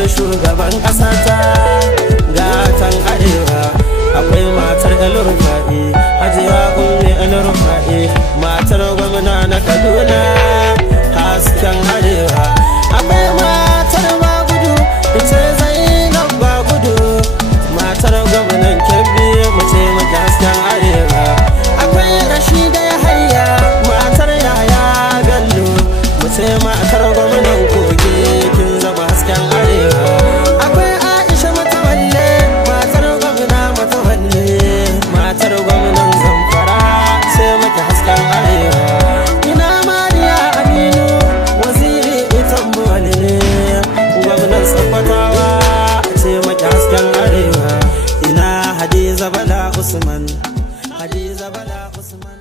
matar shugaban ƙasa ta gatan arewa. Akwai matar El-Rufai, Hajiya Ummi El-Rufai, matar gwamna na Kaduna, hasken arewa. Akwai matar Bagudu, ita Zainab Bagudu, matar gwamnan Kebbi, mace maki hasken arewa. Akwai Rashida Yahaya, matar Yahaya Bello, mace matar gwamnan Kogi, kin zama hasken arewa. Akwai Aisha Matawalle, matar gwamna Matawalle, matar gwamnan Zamfara, sai maki hasken arewa. Ina Mariya Aminu, waziri Itambuwali ne, gwamnan Sokotawa, sai maki hasken arewa. Ina Hadiza Bala Usman, Hadiza Bala Usman.